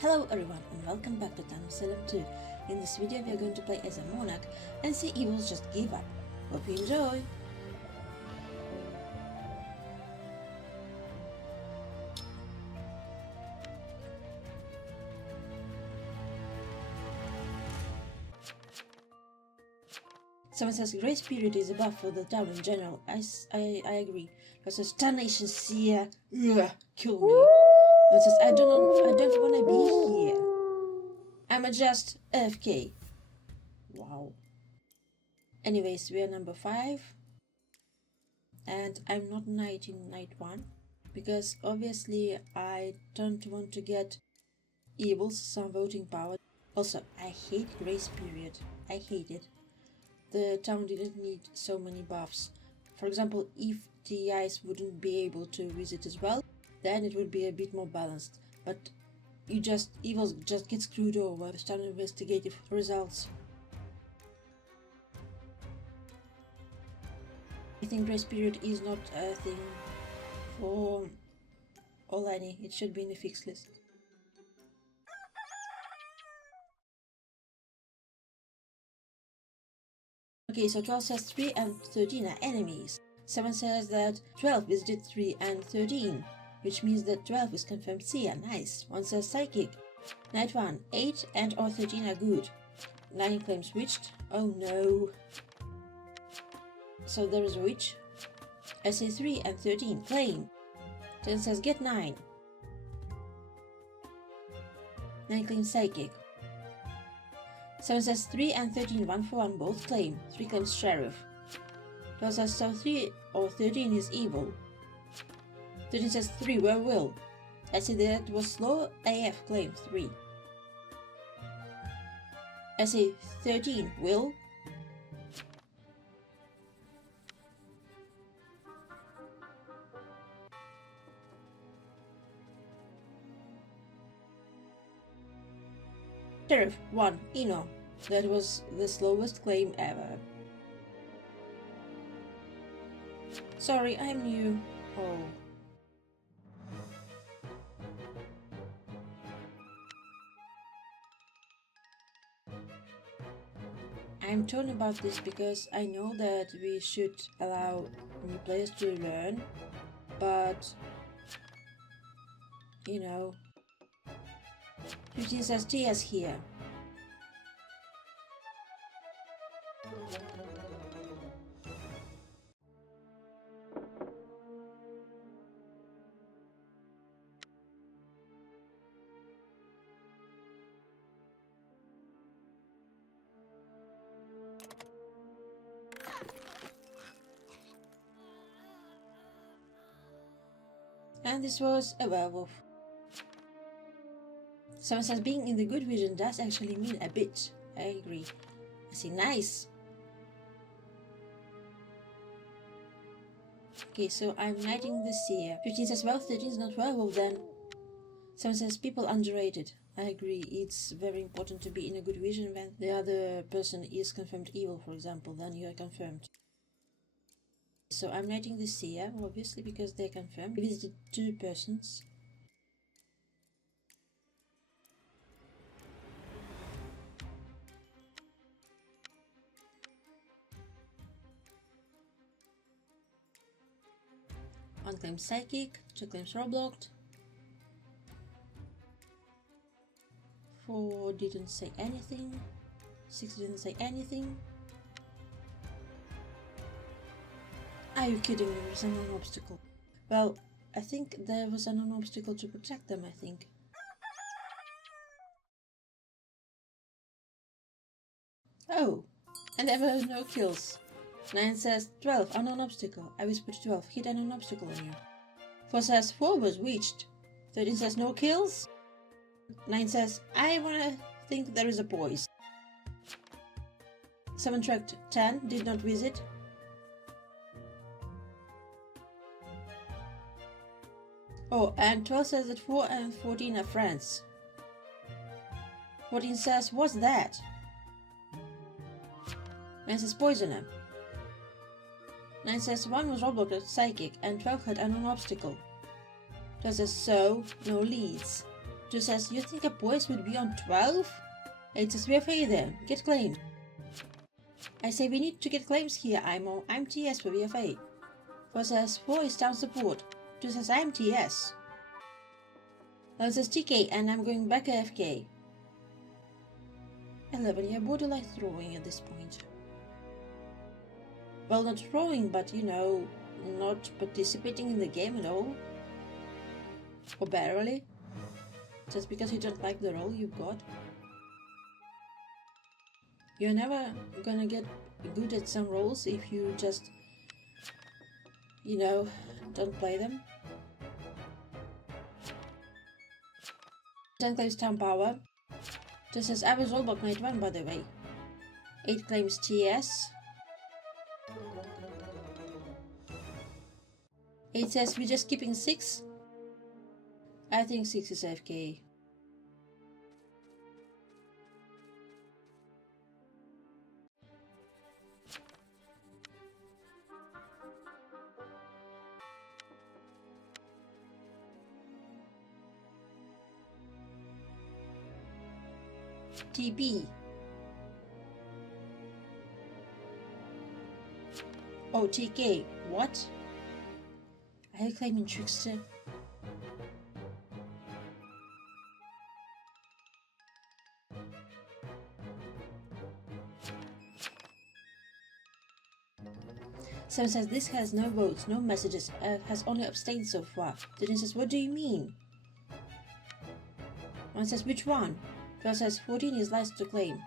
Hello everyone and welcome back to town of Salem 2. In this video we are going to play as a monarch and see evils just give up. Hope you enjoy! Someone says grace period is a buff for the town in general. I agree. It says tarnation seer, kill me. It says I don't wanna be here. I'm just AFK. Wow. Anyways, we are number 5. And I'm not knight in night 1. Because obviously I don't want to get evils some voting power. Also, I hate grace period. I hate it. The town didn't need so many buffs. For example, if TIs wouldn't be able to visit as well, then it would be a bit more balanced. But evils just get screwed over with town investigative results. I think grace period is not a thing for all any. It should be in the fixed list. Okay, so 12 says 3 and 13 are enemies. 7 says that 12 visited 3 and 13, which means that 12 is confirmed seer. Nice. 1 says psychic. Night 1, 8 and or 13 are good. 9 claims witched. Oh no. So there is a witch. I say 3 and 13 claim. 10 says get 9. 9 claims psychic. 7 says 3 and 13 1 for 1 both claim. 3 claims sheriff. 12 says so 3 or 13 is evil. 13 says 3 were will. I say that was slow AF claim 3. I say 13 will. Sheriff 1 Eno. That was the slowest claim ever. Sorry, I'm new. Oh. I'm torn about this because I know that we should allow new players to learn, but you know, 15 says TS here. And this was a werewolf. Someone says being in the good vision does actually mean a bit. I agree. I see nice. Okay, so I'm knighting the seer. 15 says well, 13 is not werewolf then. Someone says people underrated. I agree. It's very important to be in a good vision when the other person is confirmed evil, for example, then you are confirmed. So I'm knighting the seer, obviously, because they're confirmed. We visited 2 persons. One claims psychic, 2 claims roblocked. 4 didn't say anything. 6 didn't say anything. Are you kidding me? There's an obstacle. Well, I think there was an obstacle to protect them, I think. Oh, and there were no kills. 9 says 12, unknown obstacle. I whispered 12, hit an unknown obstacle on you. 4 says 4 was reached. 13 says no kills. 9 says I wanna think there is a poise. 7 tracked 10, did not visit. Oh, and 12 says that 4 and 14 are friends. 14 says, what's that? 9 says poisoner. 9 says 1 was robloxed at psychic and 12 had unknown obstacle. 12 says so, no leads. 2 says, you think a boys would be on 12? 8 says, we're free then, get claim. I say we need to get claims here, I'm TS for VFA. 4 says, 4 is town support. 2 says, I'm TS. 11 says, TK, and I'm going back AFK. 11, you're borderline throwing at this point. Well, not throwing, but you know, not participating in the game at all. Or barely. Just because you don't like the role you've got. You're never gonna get good at some roles if you just, you know, don't play them. 10 claims town power. 2 says, I was rollback night 1 by the way. 8 claims TS. 8 says, we're just keeping 6. I think 6 is AFK. TB. Oh, TK. What? Are you claiming Trickster? Sam says this has no votes, no messages, has only abstained so far. Then says, what do you mean? 1 says, which one? 12 says, 14 is last to claim.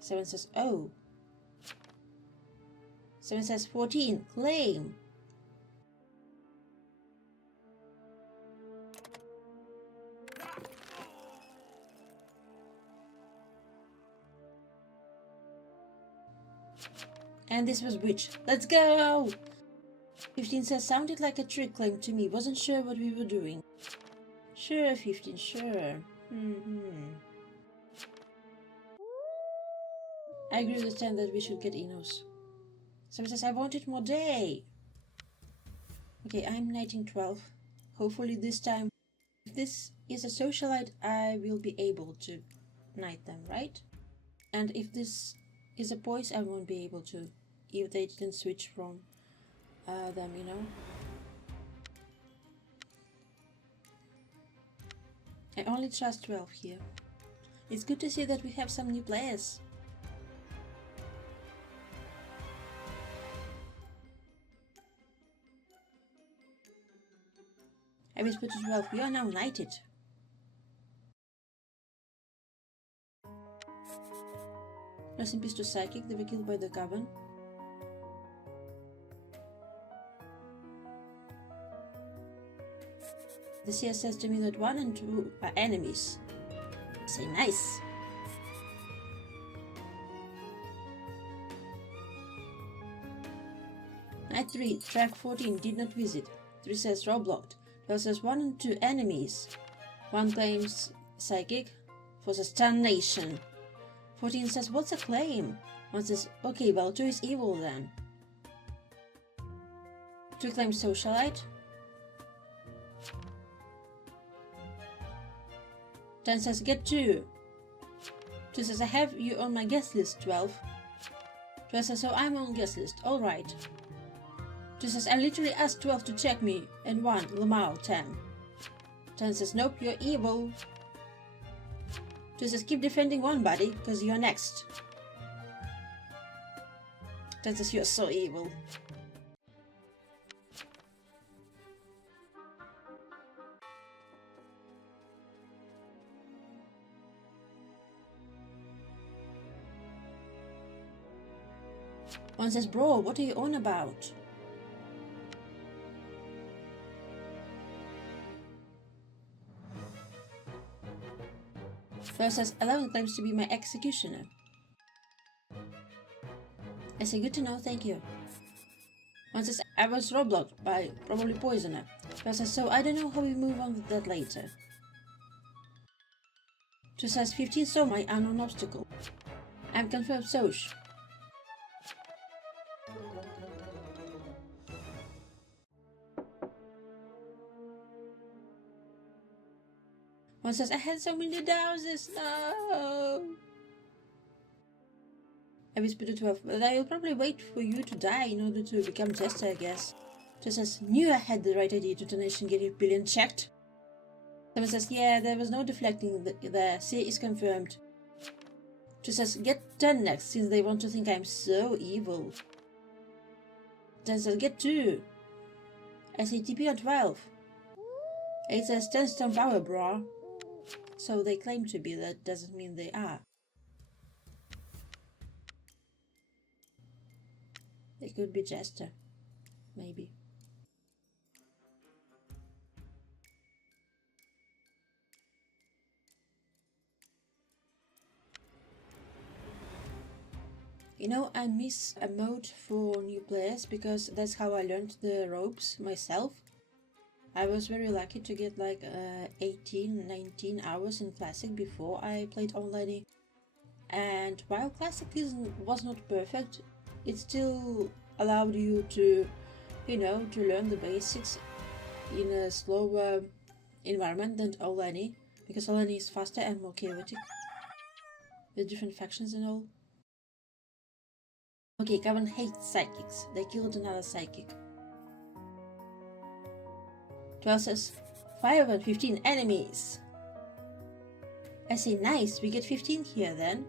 Seven says, oh. 7 says, 14, claim. And this was which? Let's go! 15 says, sounded like a trick claim to me, wasn't sure what we were doing. Sure, 15, sure. I agree with 10 that we should get Enos. Someone says, I wanted more day. Okay, I'm knighting 12. Hopefully this time, if this is a socialite, I will be able to knight them, right? And if this is a boys, I won't be able to, if they didn't switch from them, you know. I only trust 12 here. It's good to see that we have some new players. I whisper to 12, we are now knighted. Rest in peace to Psychic, they were killed by the Coven. The CS says to me that 1 and 2 are enemies. I say nice. Night 3, track 14, did not visit. 3 says roadblocked. 12 says 1 and 2 enemies. 1 claims Psychic. 4 says Nation. 14 says what's a claim? 1 says okay, well 2 is evil then. 2 claims Socialite. 10 says get 2. 2 says I have you on my guest list, 12. 12 says so I'm on guest list, alright. 2 says I literally asked 12 to check me, and 1, Lamau, 10. 10 says nope, you're evil. 2 says keep defending 1, buddy, cause you're next. 10 says you're so evil. One says, bro, what are you on about? First says, 11 claims to be my executioner. I say, good to know, thank you. One says, I was roadblocked by probably poisoner. First says, so I don't know how we move on with that later. 2 says, 15 saw my unknown obstacle. I'm confirmed Soch. One says, I had so many dowses, no! I whispered to 12, but I will probably wait for you to die in order to become Jester, I guess. 2 says, knew I had the right idea to donation get your billion checked. 7 says, yeah, there was no deflecting there, C is confirmed. 2 says, get 10 next, since they want to think I'm so evil. 10 says, get 2. I say TP on 12. 8 says, 10 stone power, bro. So they claim to be, that doesn't mean they are. They could be Jester. Maybe. You know, I miss a mode for new players because that's how I learned the ropes myself. I was very lucky to get like 18, 19 hours in Classic before I played online. And while Classic was not perfect, it still allowed you to, you know, to learn the basics in a slower environment than online, because online is faster and more chaotic with different factions and all. Okay, Cavan hates psychics. They killed another psychic. 12 says, 515 enemies. I say, nice, we get 15 here then.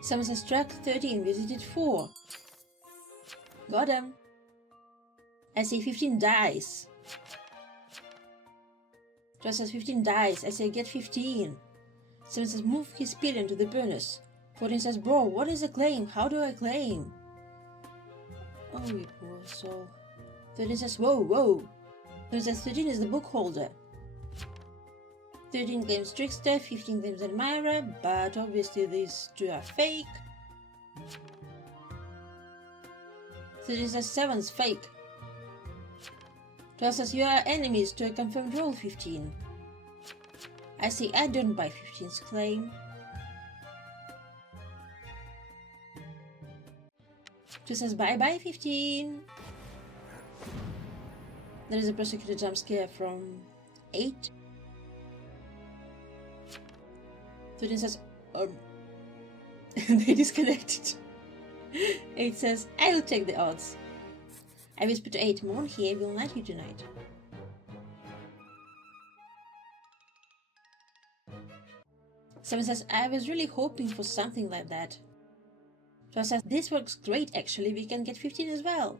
Someone says, track 13, visited 4. Got him. I say, 15 dice. 12 says, 15 dice. I say, get 15. 7 says, move his pillion to the burners. 14 says, bro, what is a claim? How do I claim? Oh, you poor soul. 13 says, whoa, whoa. 13 says, 13 is the book holder. 13 claims Trickster, 15 claims Admirer, but obviously these two are fake. 13 says, 7's fake. 12 says, you are enemies to a confirmed roll 15. I say, I don't buy 15's claim. 2 says, bye bye 15. There is a prosecutor jump scare from 8. 13 says, they disconnected. 8 says, I will take the odds. I whisper to 8, Moon here will knight you tonight. 7 says, I was really hoping for something like that. 12 says, this works great actually, we can get 15 as well.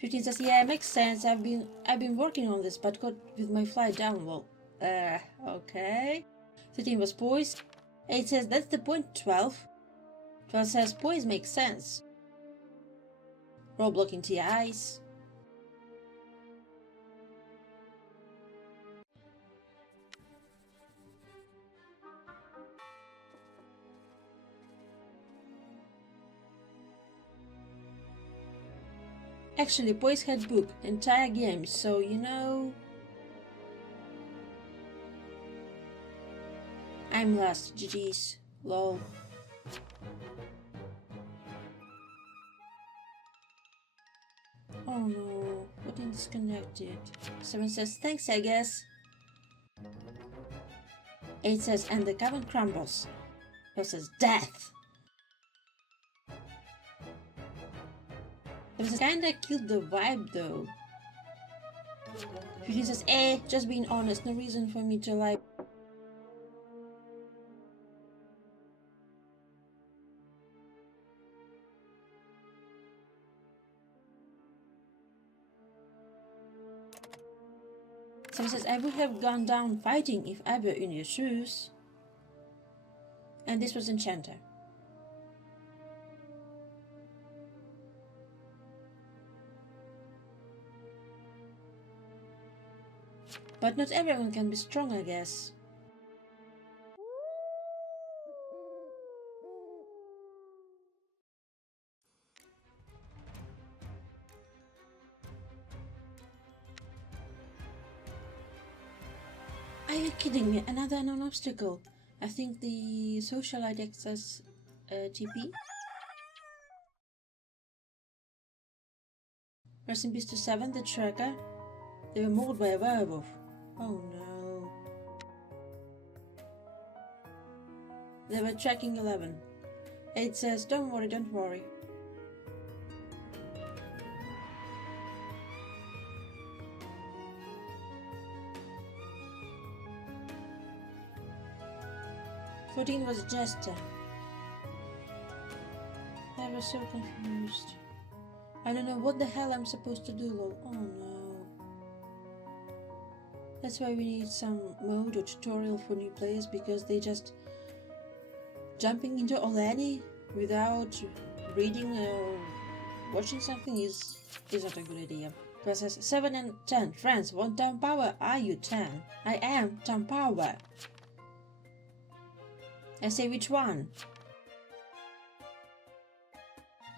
15 says, yeah, makes sense, I've been working on this, but got with my fly down, well, okay. 13 was poise. 8 says, that's the point, 12. 12 says, poise makes sense. Roll blocking TIs. Actually, poise had book entire game, so you know. I'm last, GG's, lol. Oh no, getting disconnected. 7 says, thanks I guess. 8 says, and the cavern crumbles. 12 says, death. 7 says, kinda killed the vibe though. 15 says, just being honest, no reason for me to lie. Someone says, I would have gone down fighting if I were in your shoes. And this was Enchanter. But not everyone can be strong, I guess. Are you kidding me? Another unknown obstacle. I think the socialite acts as TP. Rest in peace to 7, the tracker. They were mauled by a werewolf. Oh no. They were tracking 11. 8 says, don't worry, don't worry. "14 was a jester." I was so confused. I don't know what the hell I'm supposed to do, lol. Oh no. That's why we need some mode or tutorial for new players, because they just jumping into Olani without reading or watching something is not a good idea. Process 7 and 10. Friends, want town power? Are you 10? I am town power. I say which one?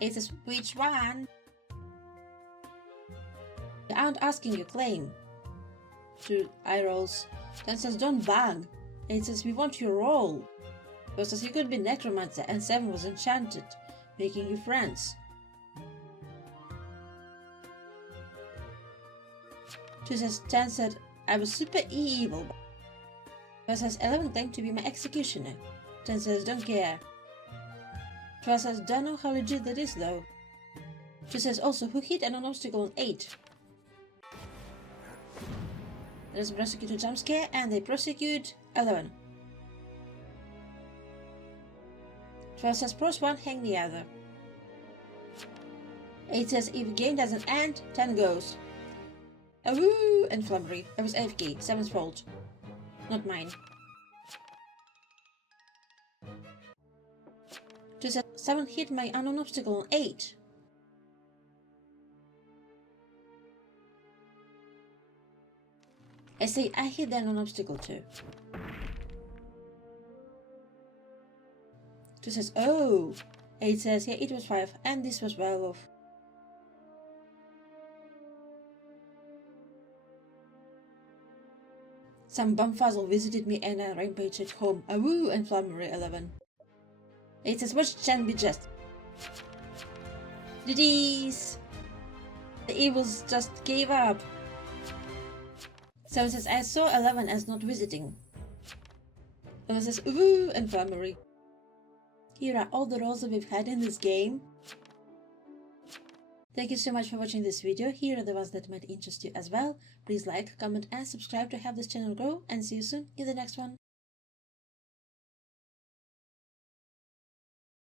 It says which one? They aren't asking a claim. To eye rolls. Then says don't bug. It says we want your role. It says you could be necromancer and 7 was enchanted, making you friends. 2 says 10 said I was super evil. 12 says 11 claimed to be my executioner. 10 says don't care. 12 says don't know how legit that is though. 2 says also who hit an obstacle on 8. There's a prosecutor jump scare and they prosecute 11. 12 says pros 1, hang the other. 8 says if the game doesn't end, 10 goes. Awoo! Inflammatory. I was AFK. 7's fault. Not mine. 2 says 7 hit my unknown obstacle on 8. I say I hit the unknown obstacle too. 2 says oh. 8 says yeah it was 5 and this was werewolf. Some bumfuzzle visited me and I rampaged at home. Awoo! Inflammatory 11. 8 says what can be just? GG's! The evils just gave up. 7 says I saw 11 as not visiting. 11 says ooh! Inflammatory. Here are all the roles that we've had in this game. Thank you so much for watching this video. Here are the ones that might interest you as well. Please like, comment and subscribe to help this channel grow, and see you soon in the next one.